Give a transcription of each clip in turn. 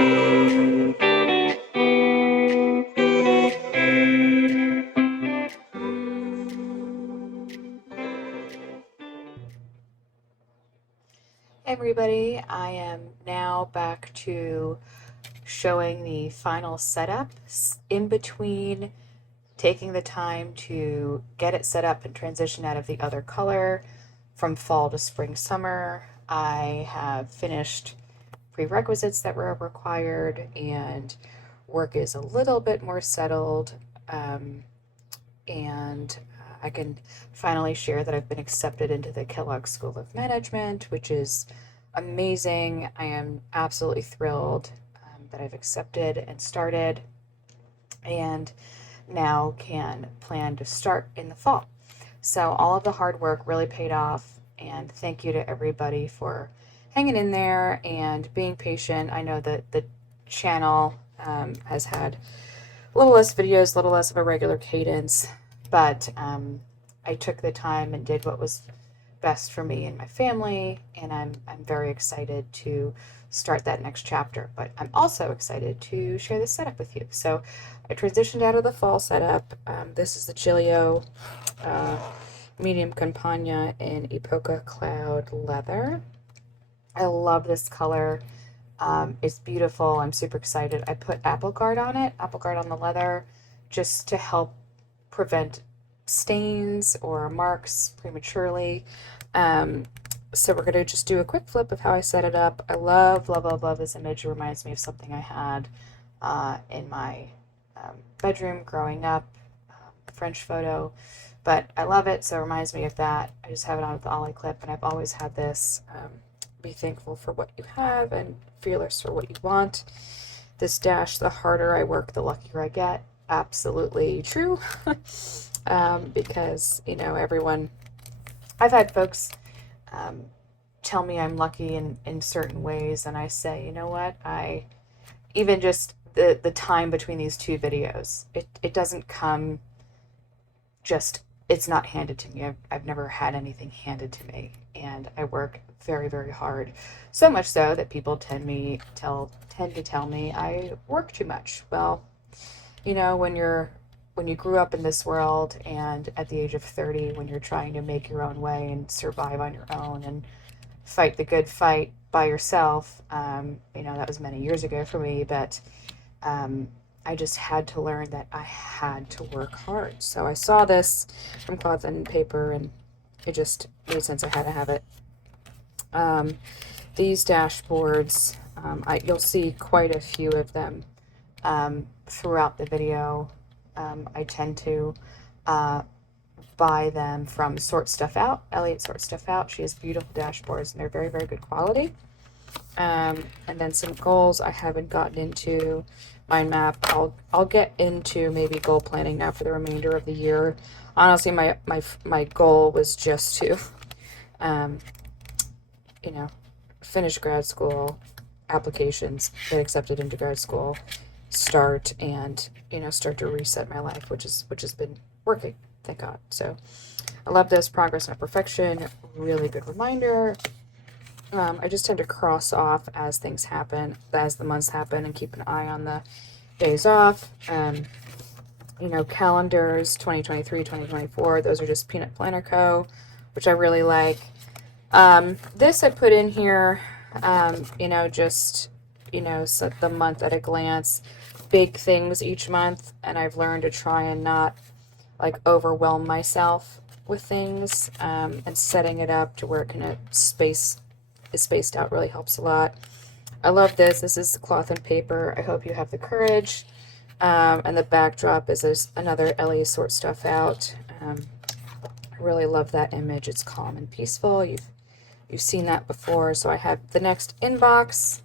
Hey everybody, I am now back to showing the final setup in between taking the time to get it set up and transition out of the other color from fall to spring summer. I have finished prerequisites that were required and work is a little bit more settled, and I can finally share that I've been accepted into the Kellogg School of Management, which is amazing. I am absolutely thrilled that I've accepted and started, and now can plan to start in the fall. So all of the hard work really paid off, and thank you to everybody for hanging in there and being patient. I know that the channel has had a little less videos, a little less of a regular cadence, but I took the time and did what was best for me and my family, and I'm very excited to start that next chapter. But I'm also excited to share this setup with you. So I transitioned out of the fall setup. This is the Gillio medium Campagna in Epoca Cloud leather. I love this color. It's beautiful. I'm super excited. I put Apple Guard on it, Apple Guard on the leather, just to help prevent stains or marks prematurely. So we're going to just do a quick flip of how I set it up. I love, love, love, love this image. It reminds me of something I had in my bedroom growing up, a French photo, but I love it, so it reminds me of that. I just have it on with the ollie clip, and I've always had this. Be thankful for what you have and fearless for what you want. This dash, the harder I work, the luckier I get. Absolutely true. Because, you know, I've had folks tell me I'm lucky in certain ways, and I say, you know what, even just the time between these two videos, it doesn't come just, it's not handed to me. I've never had anything handed to me, and I work very, very hard. So much so that people tend to tell me I work too much. Well, you know, when you grew up in this world, and at the age of 30, when you're trying to make your own way and survive on your own and fight the good fight by yourself, you know, that was many years ago for me, but I just had to learn that I had to work hard. So I saw this from Cloth and Paper, and it just made sense. I had to have it. These dashboards, you'll see quite a few of them throughout the video. I tend to buy them from Sort Stuff Out. Elliot Sort Stuff Out. She has beautiful dashboards, and they're very, very good quality. And then some goals I haven't gotten into. Mind map. I'll get into maybe goal planning now for the remainder of the year. Honestly, my goal was just to, you know, finish grad school applications, get accepted into grad school, start to reset my life, which has been working, thank God. So I love this. Progress, not perfection. Really good reminder. I just tend to cross off as things happen, as the months happen, and keep an eye on the days off. You know, calendars, 2023, 2024, those are just Peanut Planner Co., which I really like. This I put in here, you know, just, you know, set the month at a glance, big things each month, and I've learned to try and not, like, overwhelm myself with things, and setting it up to where it can is spaced out really helps a lot. I love this. This is Cloth and Paper. I hope you have the courage. And the backdrop is another Ellie Sort Stuff Out. I really love that image. It's calm and peaceful. You've seen that before. So I have the next inbox.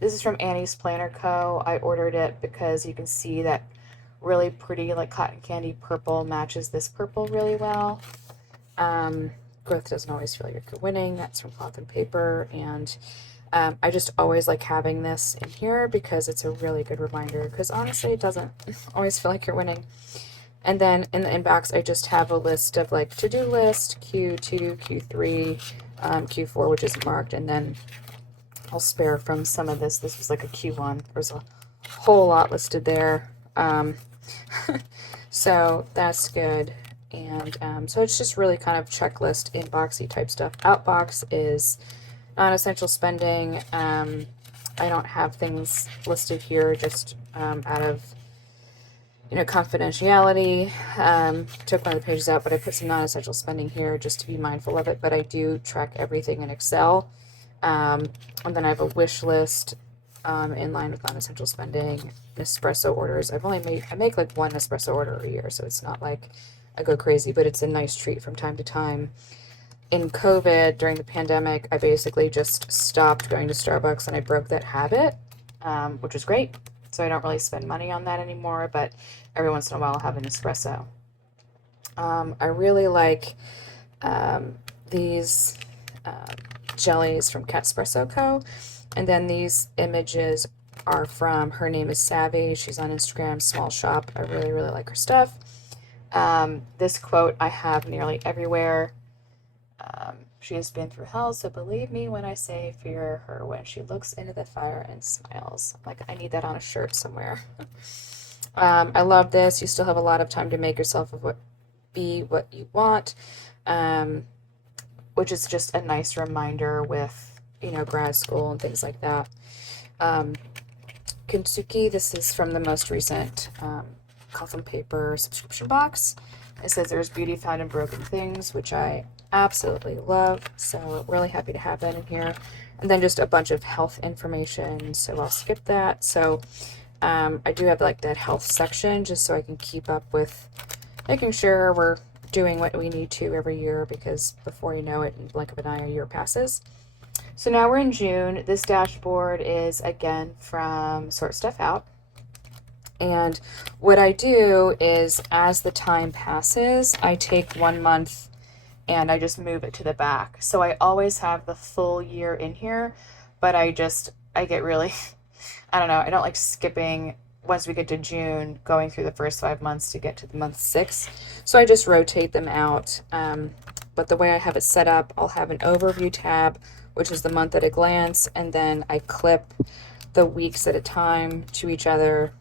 This is from Annie's Planner Co. I ordered it because you can see that really pretty, like, cotton candy purple matches this purple really well. Growth doesn't always feel like you're winning. That's from Cloth and Paper. And I just always like having this in here because it's a really good reminder, because honestly it doesn't always feel like you're winning. And then in the inbox I just have a list of, like, to-do list, Q2, Q3, Q4, which is marked, and then I'll spare from some of this. This was like a Q1. There's a whole lot listed there. So that's good. And so it's just really kind of checklist inboxy type stuff. Outbox is non-essential spending. I don't have things listed here just out of confidentiality. Took one of the pages out, but I put some non-essential spending here just to be mindful of it. But I do track everything in Excel. And then I have a wish list in line with non-essential spending. Espresso orders. I make like one espresso order a year, so it's not like I go crazy, but it's a nice treat from time to time. In COVID, during the pandemic, I basically just stopped going to Starbucks and I broke that habit, which was great. So I don't really spend money on that anymore, but every once in a while I'll have an espresso. I really like these jellies from Catspresso Co. And then these images are from Her Name is Savvy. She's on Instagram, small shop. I really, really like her stuff. This quote I have nearly everywhere. She has been through hell, so believe me when I say fear her when she looks into the fire and smiles. Like, I need that on a shirt somewhere. I love this. You still have a lot of time to make yourself be what you want, which is just a nice reminder with, grad school and things like that. Kintsugi, this is from the most recent Coffin Paper subscription box. It says there's beauty found in broken things, which I absolutely love. So really happy to have that in here. And then just a bunch of health information. So I'll skip that. So I do have like that health section just so I can keep up with making sure we're doing what we need to every year, because before you know it, in the blink of an eye, a year passes. So now we're in June. This dashboard is again from Sort Stuff Out. And what I do is, as the time passes, I take 1 month and I just move it to the back. So I always have the full year in here, but I get really, I don't know, I don't like skipping once we get to June, going through the first 5 months to get to the month 6. So I just rotate them out. But the way I have it set up, I'll have an overview tab, which is the month at a glance, and then I clip the weeks at a time to each other.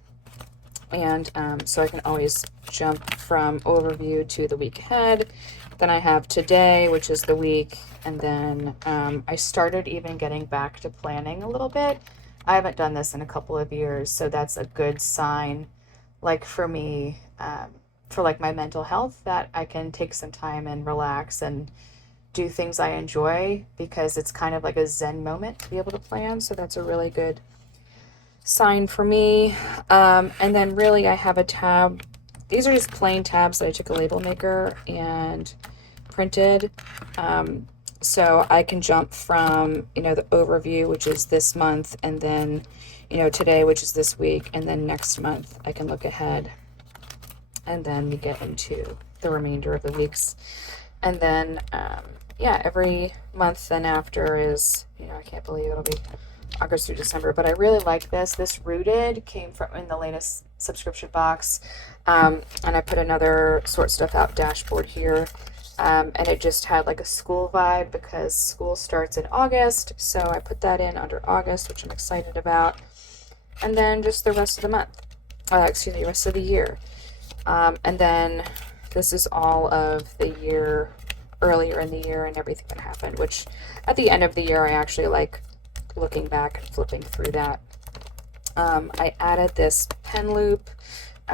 And so I can always jump from overview to the week ahead. Then I have today, which is the week. And then I started even getting back to planning a little bit. I haven't done this in a couple of years, so that's a good sign, like for me, for like my mental health, that I can take some time and relax and do things I enjoy, because it's kind of like a Zen moment to be able to plan. So that's a really good sign for me. And then really I have a tab. These are just plain tabs that I took a label maker and printed. So I can jump from, the overview, which is this month, and then, today, which is this week, and then next month I can look ahead. And then we get into the remainder of the weeks. And then, every month then after is, I can't believe it'll be August through December, but I really like this. This Rooted came from in the latest subscription box. And I put another Sort Stuff Out dashboard here. And it just had like a school vibe because school starts in August. So I put that in under August, which I'm excited about. And then just the rest of the month. The rest of the year. And then this is all of the year, earlier in the year, and everything that happened, which at the end of the year I actually like looking back and flipping through that. I added this pen loop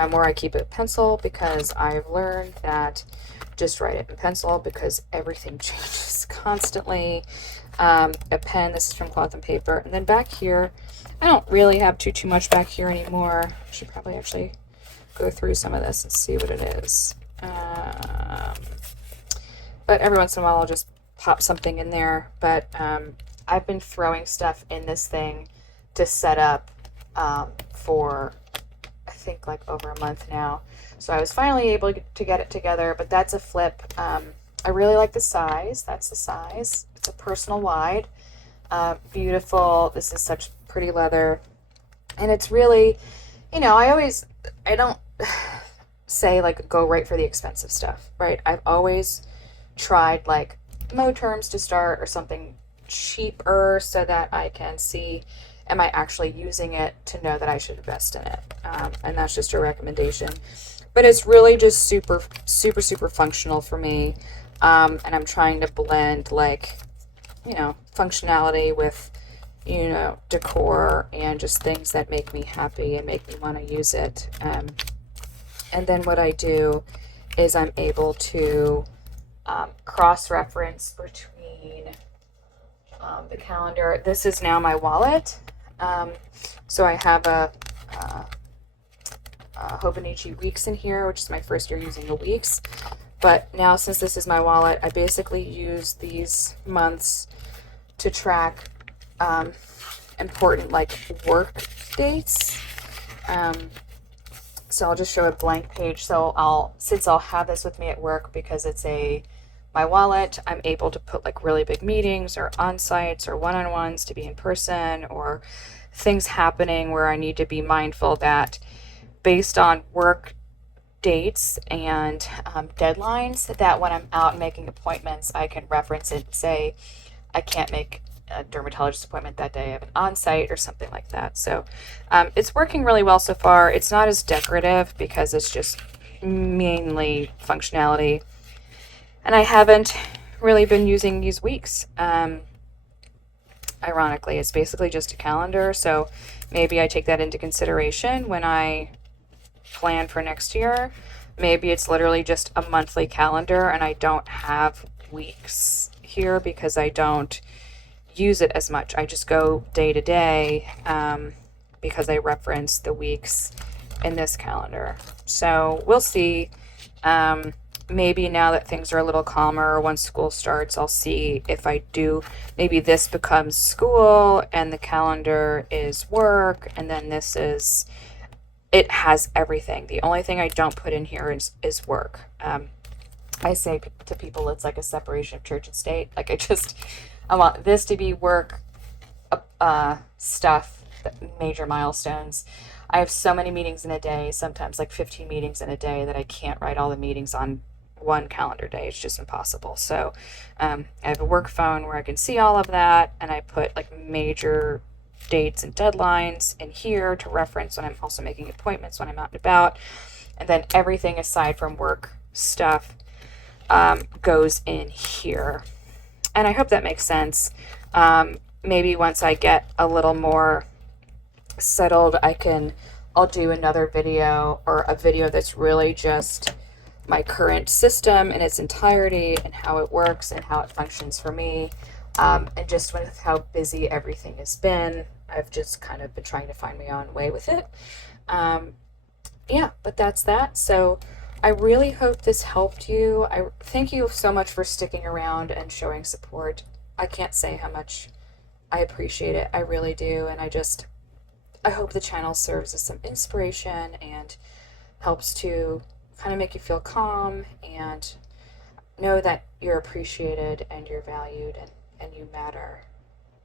where I keep a pencil, because I've learned that just write it in pencil because everything changes constantly. A pen, this is from Cloth and Paper. And then back here, I don't really have too much back here anymore. I should probably actually go through some of this and see what it is. But every once in a while I'll just pop something in there. But I've been throwing stuff in this thing to set up for I think like over a month now. So I was finally able to get it together, but that's a flip. I really like the size. That's the size. It's a personal wide. Beautiful. This is such pretty leather. And it's really, I don't say like go right for the expensive stuff, right? I've always tried like Mo terms to start, or something cheaper so that I can see, am I actually using it to know that I should invest in it? And that's just a recommendation. But it's really just super, super, super functional for me. And I'm trying to blend like, functionality with, decor and just things that make me happy and make me want to use it. And then what I do is I'm able to cross-reference between the calendar. This is now my wallet. So I have a Hobonichi Weeks in here, which is my first year using the Weeks. But now, since this is my wallet, I basically use these months to track important like work dates. So I'll just show a blank page. So since I'll have this with me at work because it's my wallet, I'm able to put like really big meetings or on-sites or one-on-ones to be in person, or things happening where I need to be mindful that based on work dates and deadlines, that when I'm out making appointments, I can reference it and say, I can't make a dermatologist appointment that day, I have an on-site or something like that. So it's working really well so far. It's not as decorative because it's just mainly functionality. And I haven't really been using these weeks. Ironically, it's basically just a calendar. So maybe I take that into consideration when I plan for next year. Maybe it's literally just a monthly calendar and I don't have weeks here because I don't use it as much. I just go day to day because I reference the weeks in this calendar. So we'll see. Maybe now that things are a little calmer, once school starts, I'll see if I do. Maybe this becomes school and the calendar is work, and then it has everything. The only thing I don't put in here is work. I say to people it's like a separation of church and state. Like I want this to be work stuff, major milestones. I have so many meetings in a day, sometimes like 15 meetings in a day, that I can't write all the meetings on one calendar day. It's just impossible. So I have a work phone where I can see all of that, and I put like major dates and deadlines in here to reference when I'm also making appointments when I'm out and about. And then everything aside from work stuff goes in here. And I hope that makes sense. Maybe once I get a little more settled, I'll do another video, or a video that's really just my current system in its entirety and how it works and how it functions for me. And just with how busy everything has been, I've just kind of been trying to find my own way with it. Yeah, but that's that. So I really hope this helped you. I thank you so much for sticking around and showing support. I can't say how much I appreciate it. I really do. And I hope the channel serves as some inspiration and helps to kind of make you feel calm and know that you're appreciated and you're valued and you matter.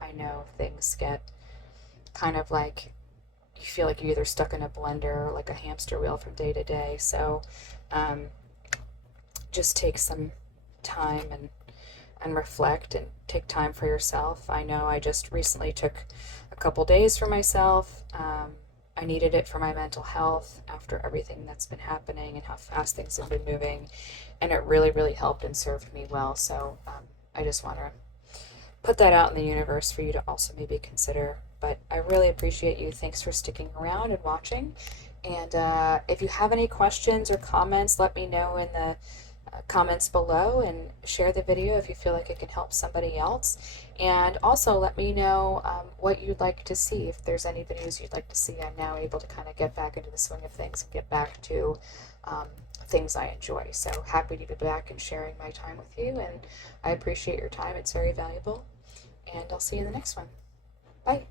I know things get kind of like you feel like you're either stuck in a blender or like a hamster wheel from day to day. So just take some time and reflect and take time for yourself. I know I just recently took a couple days for myself. I needed it for my mental health after everything that's been happening and how fast things have been moving. And it really, really helped and served me well. So I just want to put that out in the universe for you to also maybe consider. But I really appreciate you. Thanks for sticking around and watching. And if you have any questions or comments, let me know in the comments below, and share the video if you feel like it can help somebody else. And also let me know what you'd like to see. If there's any videos you'd like to see, I'm now able to kind of get back into the swing of things and get back to things I enjoy. So happy to be back and sharing my time with you, and I appreciate your time. It's very valuable, and I'll see you in the next one. Bye.